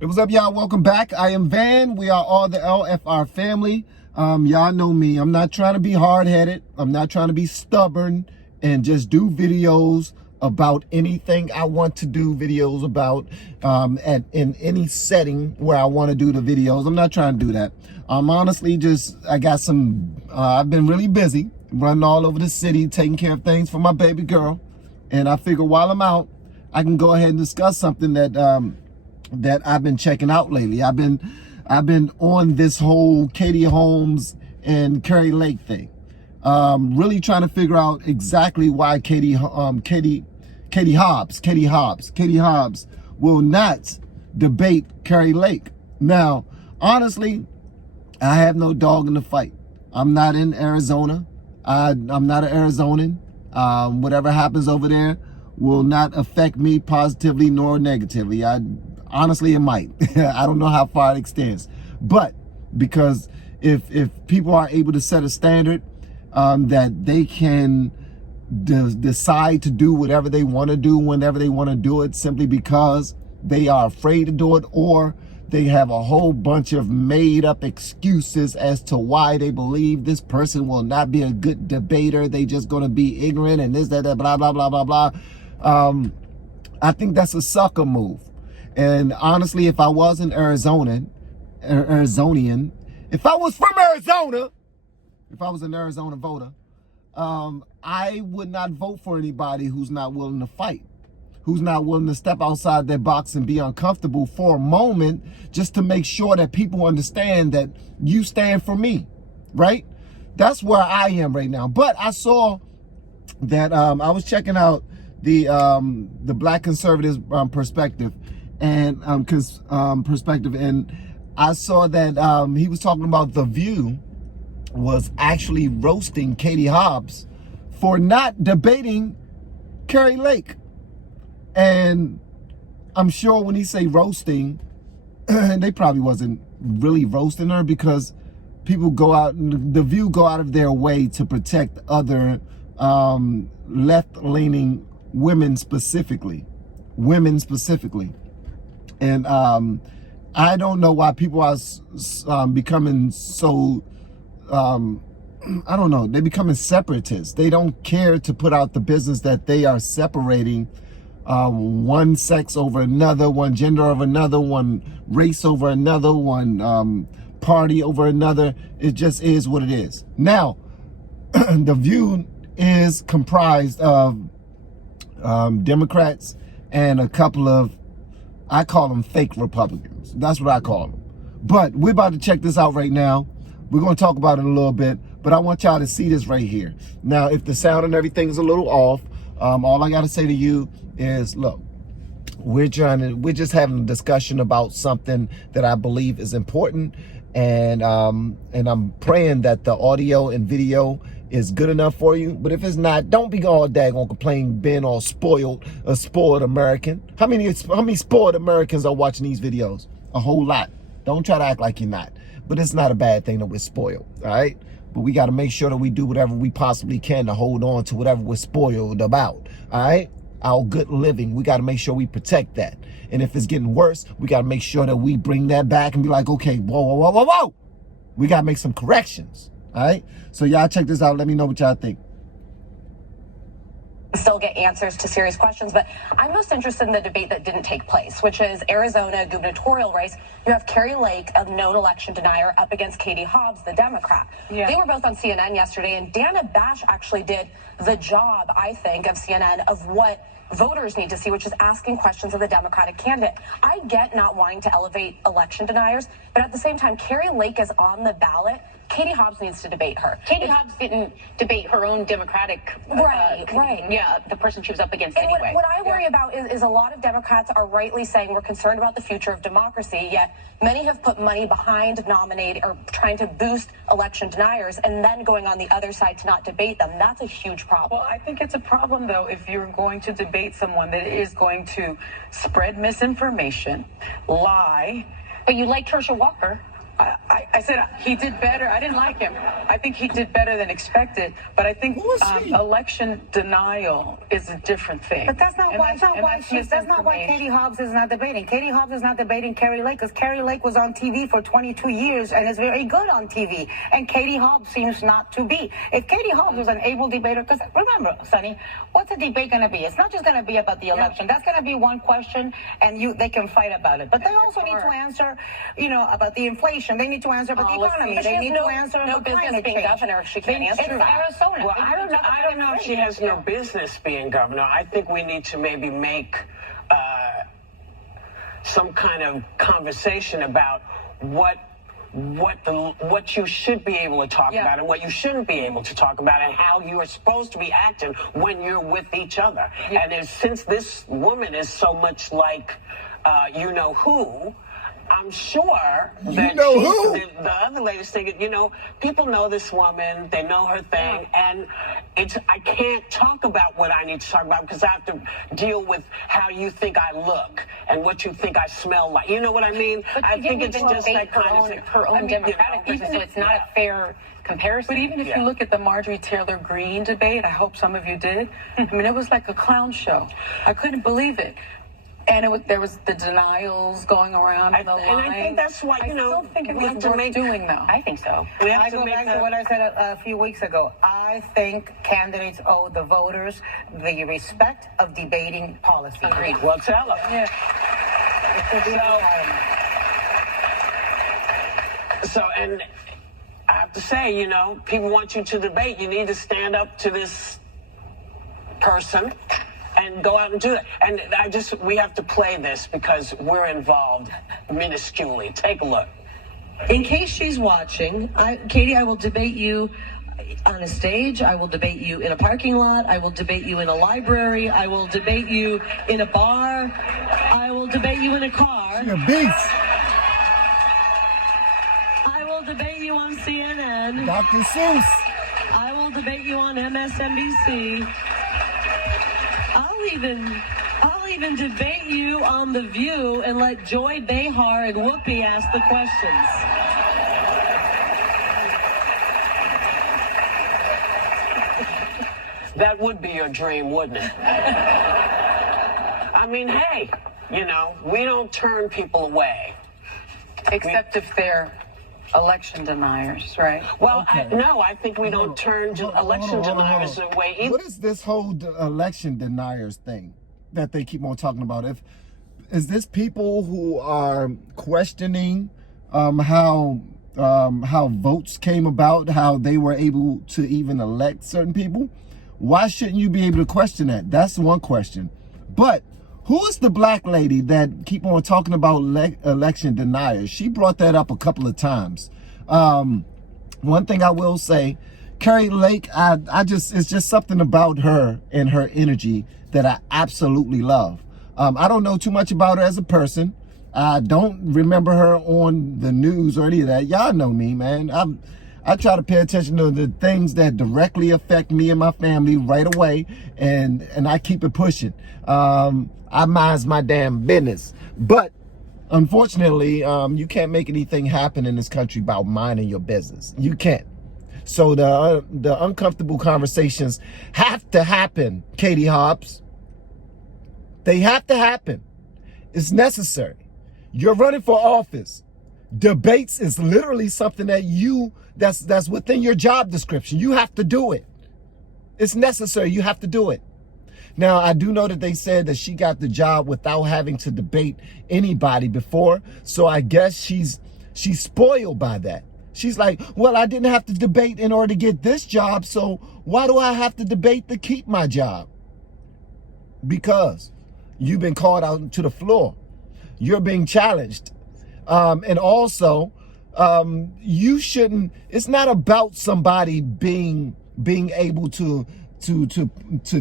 Hey, what's up, y'all? Welcome back. I am Van. We are all the LFR family. Y'all know me. I'm not trying to be hard-headed. I'm not trying to be stubborn and just do videos about anything I want to do videos about in any setting where I want to do the videos. I'm not trying to do that. Honestly, I got some, I've been really busy running all over the city, taking care of things for my baby girl. And I figure while I'm out, I can go ahead and discuss something that that I've been checking out lately. I've been on this whole Katie Holmes and Kari Lake thing. Really trying to figure out exactly why Katie Hobbs will not debate Kari Lake. Now, honestly, I have no dog in the fight. I'm not in Arizona. I'm not an Arizonan. Whatever happens over there will not affect me positively nor negatively. Honestly, it might. I don't know how far it extends. But because if people are able to set a standard that they can decide to do whatever they want to do whenever they want to do it simply because they are afraid to do it, or they have a whole bunch of made up excuses as to why they believe this person will not be a good debater. They just going to be ignorant and this, that, blah, blah, blah, blah, blah. I think that's a sucker move. And honestly, if I was an Arizonian, if I was from Arizona, if I was an Arizona voter, I would not vote for anybody who's not willing to fight, who's not willing to step outside their box and be uncomfortable for a moment just to make sure that people understand that you stand for me, right? That's where I am right now. But I saw that I was checking out the Black conservatives perspective and perspective, and I saw that he was talking about The View was actually roasting Katie Hobbs for not debating Kari Lake. And I'm sure when he say roasting, they probably wasn't really roasting her, because people go out, The View go out of their way to protect other left-leaning women specifically. And I don't know why people are becoming so, I don't know, they're becoming separatists. They don't care to put out the business that they are separating one sex over another, one gender over another, one race over another, one party over another. It just is what it is. Now, The View is comprised of Democrats and a couple of, I call them fake Republicans. That's what I call them. But we're about to check this out right now. We're going to talk about it a little bit, but I want y'all to see this right here. Now, if the sound and everything is a little off, all I got to say to you is, look, we're just having a discussion about something that I believe is important, and I'm praying that the audio and video is good enough for you. But if it's not, don't be all daggone complaining, being all spoiled, a spoiled American. How many spoiled Americans are watching these videos? A whole lot. Don't try to act like you're not. But it's not a bad thing that we're spoiled, all right? But we got to make sure that we do whatever we possibly can to hold on to whatever we're spoiled about, all right? Our good living, we got to make sure we protect that. And if it's getting worse, we got to make sure that we bring that back and be like, okay, whoa. We got to make some corrections. All right, so y'all check this out. Let me know what y'all think. Still get answers to serious questions, but I'm most interested in the debate that didn't take place, which is Arizona gubernatorial race. You have Kari Lake, a known election denier, up against Katie Hobbs, the Democrat. Yeah. They were both on CNN yesterday, and Dana Bash actually did the job, I think, of CNN of what voters need to see, which is asking questions of the Democratic candidate. I get not wanting to elevate election deniers, but at the same time, Kari Lake is on the ballot. Katie Hobbs needs to debate her. Katie Hobbs didn't debate her own Democratic, right. Yeah, the person she was up against anyway. What I worry about is a lot of Democrats are rightly saying we're concerned about the future of democracy, yet many have put money behind nominating or trying to boost election deniers and then going on the other side to not debate them. That's a huge problem. Well, I think it's a problem, though, if you're going to debate someone that is going to spread misinformation, lie. But you liked Herschel Walker. I said he did better. I didn't like him. I think he did better than expected. But I think election denial is a different thing. But that's not why. That's not why Katie Hobbs is not debating. Katie Hobbs is not debating Kari Lake because Kari Lake was on TV for 22 years and is very good on TV. And Katie Hobbs seems not to be. If Katie Hobbs was an able debater, because remember, Sonny, what's a debate going to be? It's not just going to be about the election. That's going to be one question, and they can fight about it. But they also need to answer, about the inflation. They need to answer about the economy. They need to answer no about business climate being change. governor if she can't answer It's that. Arizona. Well, I don't know if she has no business being governor. I think we need to maybe make some kind of conversation about what you should be able to talk about and what you shouldn't be able to talk about, and how you are supposed to be acting when you're with each other. And since this woman is so much like you know who, I'm sure that the other ladies think, people know this woman, they know her thing, and I can't talk about what I need to talk about because I have to deal with how you think I look and what you think I smell like. You know what I mean? But I think it's just that kind of thing. Her own Democratic person, so it's not a fair comparison. But even if you look at the Marjorie Taylor Greene debate, I hope some of you did. I mean, it was like a clown show. I couldn't believe it. And there was the denials going around the line. And I think that's why, I still think it was worth doing, though. I think so. I go back to what I said a few weeks ago. I think candidates owe the voters the respect of debating policy. Agreed. Well, tell them. Yeah. So, and I have to say, people want you to debate. You need to stand up to this person and go out and do that. And we have to play this because we're involved minusculely. Take a look. In case she's watching, Katie, I will debate you on a stage. I will debate you in a parking lot. I will debate you in a library. I will debate you in a bar. I will debate you in a car. You're a beast. I will debate you on CNN. Dr. Seuss. I will debate you on MSNBC. I'll even debate you on The View and let Joy Behar and Whoopi ask the questions. That would be your dream, wouldn't it? I mean, hey, we don't turn people away. Except if they're election deniers, right? Well, no, I think we don't turn election deniers away either. What is this whole election deniers thing that they keep on talking about? Is this people who are questioning how votes came about, how they were able to even elect certain people? Why shouldn't you be able to question that? That's one question. But who is the black lady that keep on talking about election deniers? She brought that up a couple of times. One thing I will say, Kari Lake, it's just something about her and her energy that I absolutely love. I don't know too much about her as a person. I don't remember her on the news or any of that. Y'all know me, man. I try to pay attention to the things that directly affect me and my family right away, and I keep it pushing. I mind my damn business. But unfortunately, you can't make anything happen in this country about minding your business. You can't. So the uncomfortable conversations have to happen, Katie Hobbs. They have to happen. It's necessary. You're running for office. Debates is literally something that's within your job description. You have to do it. It's necessary. You have to do it. Now, I do know that they said that she got the job without having to debate anybody before. So I guess she's spoiled by that. She's like, well, I didn't have to debate in order to get this job. So why do I have to debate to keep my job? Because you've been called out to the floor. You're being challenged. And also, you shouldn't, it's not about somebody being able to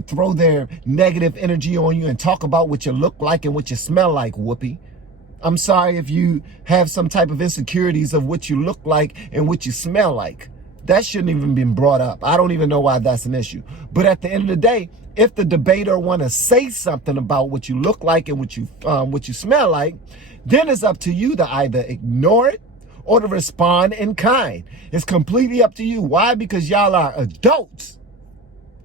throw their negative energy on you and talk about what you look like and what you smell like, Whoopi. I'm sorry if you have some type of insecurities of what you look like and what you smell like. That shouldn't even been brought up. I don't even know why that's an issue. But at the end of the day, if the debater want to say something about what you look like and what you smell like, then it's up to you to either ignore it or to respond in kind. It's completely up to you. Why? Because y'all are adults.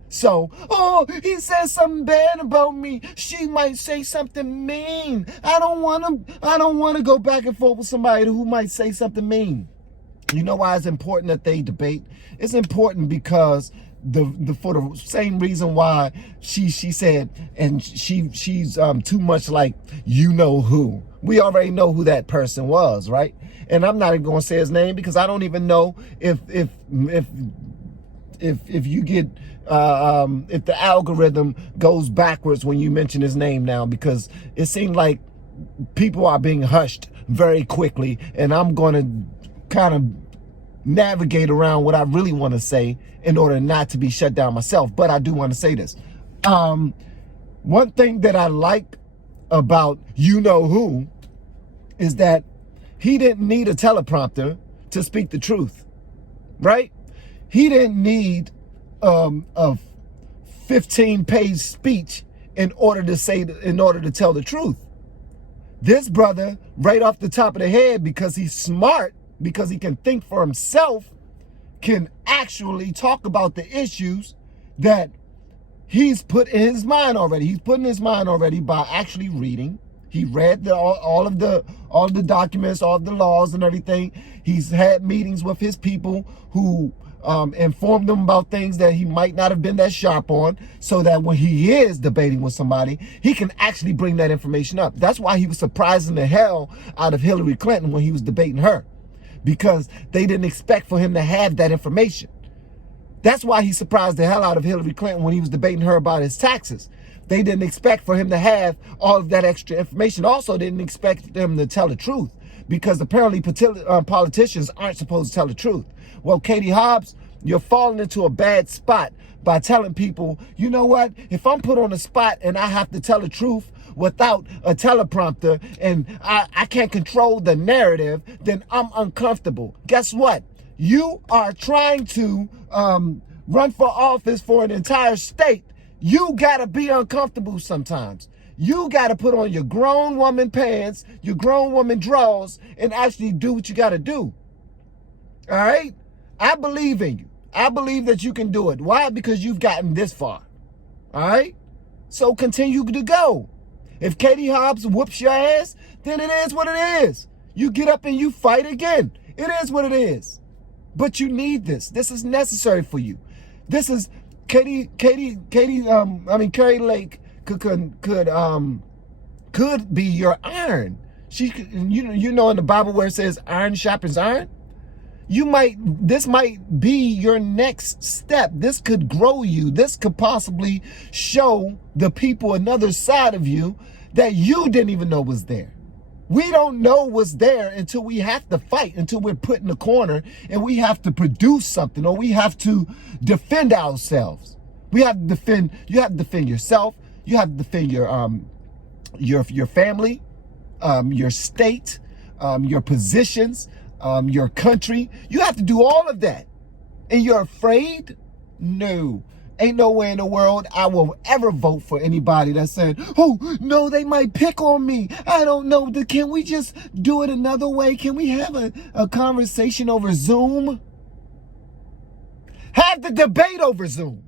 So, oh, he says something bad about me. She might say something mean. I don't want to go back and forth with somebody who might say something mean. You know why it's important that they debate? It's important because for the same reason why she said, and she's too much like you know who. We already know who that person was, right? And I'm not even going to say his name because I don't even know if you get if the algorithm goes backwards when you mention his name now, because it seemed like people are being hushed very quickly, and I'm going to kind of navigate around what I really want to say in order not to be shut down myself. But I do want to say this. One thing that I like about you know who is that he didn't need a teleprompter to speak the truth, right? He didn't need a 15-page speech in order to tell the truth. This brother, right off the top of the head, because he's smart, because he can think for himself, can actually talk about the issues that he's put in his mind already. He's put in his mind already by actually reading. He read all of the documents, all of the laws and everything. He's had meetings with his people who informed them about things that he might not have been that sharp on, so that when he is debating with somebody, he can actually bring that information up. That's why he was surprising the hell out of Hillary Clinton when he was debating her, because they didn't expect for him to have that information. That's why he surprised the hell out of Hillary Clinton when he was debating her about his taxes. They didn't expect for him to have all of that extra information. Also didn't expect them to tell the truth, because apparently politicians aren't supposed to tell the truth. Well, Katie Hobbs, you're falling into a bad spot by telling people, you know what, if I'm put on a spot and I have to tell the truth without a teleprompter and I can't control the narrative, then I'm uncomfortable. Guess what? You are trying to run for office for an entire state. You gotta be uncomfortable sometimes. You gotta put on your grown woman pants, your grown woman drawers, and actually do what you gotta do. All right? I believe in you. I believe that you can do it. Why? Because you've gotten this far. All right? So continue to go. If Katie Hobbs whoops your ass, then it is what it is. You get up and you fight again. It is what it is. But you need this. This is necessary for you. This is Kari Lake could be your iron. She, you know, in the Bible where it says iron sharpens iron. This might be your next step. This could grow you. This could possibly show the people another side of you that you didn't even know was there. We don't know what's there until we have to fight, until we're put in the corner and we have to produce something, or we have to defend ourselves. You have to defend yourself. You have to defend your family, your state, your positions, your country. You have to do all of that. And you're afraid? No. Ain't nowhere in the world I will ever vote for anybody that said, oh, no, they might pick on me. I don't know. Can we just do it another way? Can we have a conversation over Zoom? Have the debate over Zoom.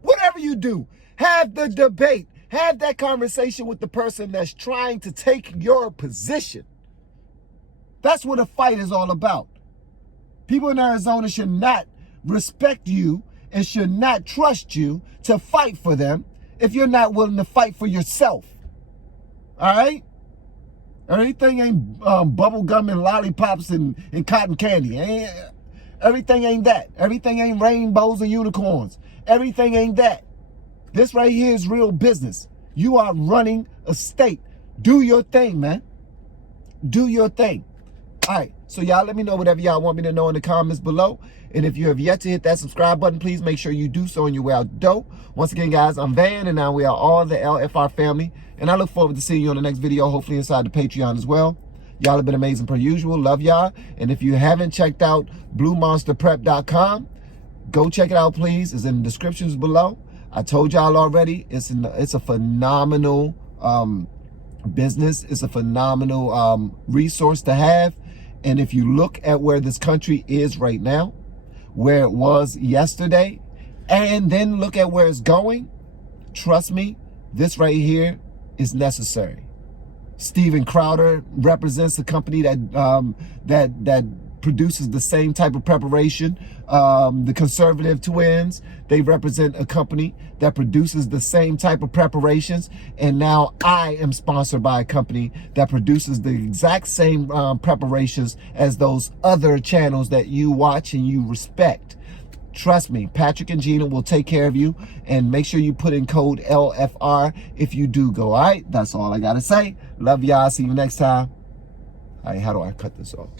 Whatever you do, have the debate. Have that conversation with the person that's trying to take your position. That's what a fight is all about. People in Arizona should not respect you and should not trust you to fight for them if you're not willing to fight for yourself. All right? Everything ain't bubble gum and lollipops and cotton candy. Everything ain't that. Everything ain't rainbows and unicorns. Everything ain't that. This right here is real business. You are running a state. Do your thing, man. Do your thing. All right, so y'all let me know whatever y'all want me to know in the comments below. And if you have yet to hit that subscribe button, please make sure you do so on your way out dope. Once again, guys, I'm Van, and now we are all the LFR family. And I look forward to seeing you on the next video, hopefully inside the Patreon as well. Y'all have been amazing per usual. Love y'all. And if you haven't checked out BlueMonsterPrep.com, go check it out, please. It's in the descriptions below. I told y'all already, it's a phenomenal business. It's a phenomenal resource to have. And if you look at where this country is right now, where it was yesterday, and then look at where it's going, trust me, this right here is necessary. Steven Crowder represents a company that produces the same type of preparation. The Conservative Twins, they represent a company that produces the same type of preparations. And now I am sponsored by a company that produces the exact same preparations as those other channels that you watch and you respect. Trust me, Patrick and Gina will take care of you, and make sure you put in code LFR if you do go. All right, that's all I gotta say. Love y'all. See you next time. All right, how do I cut this off?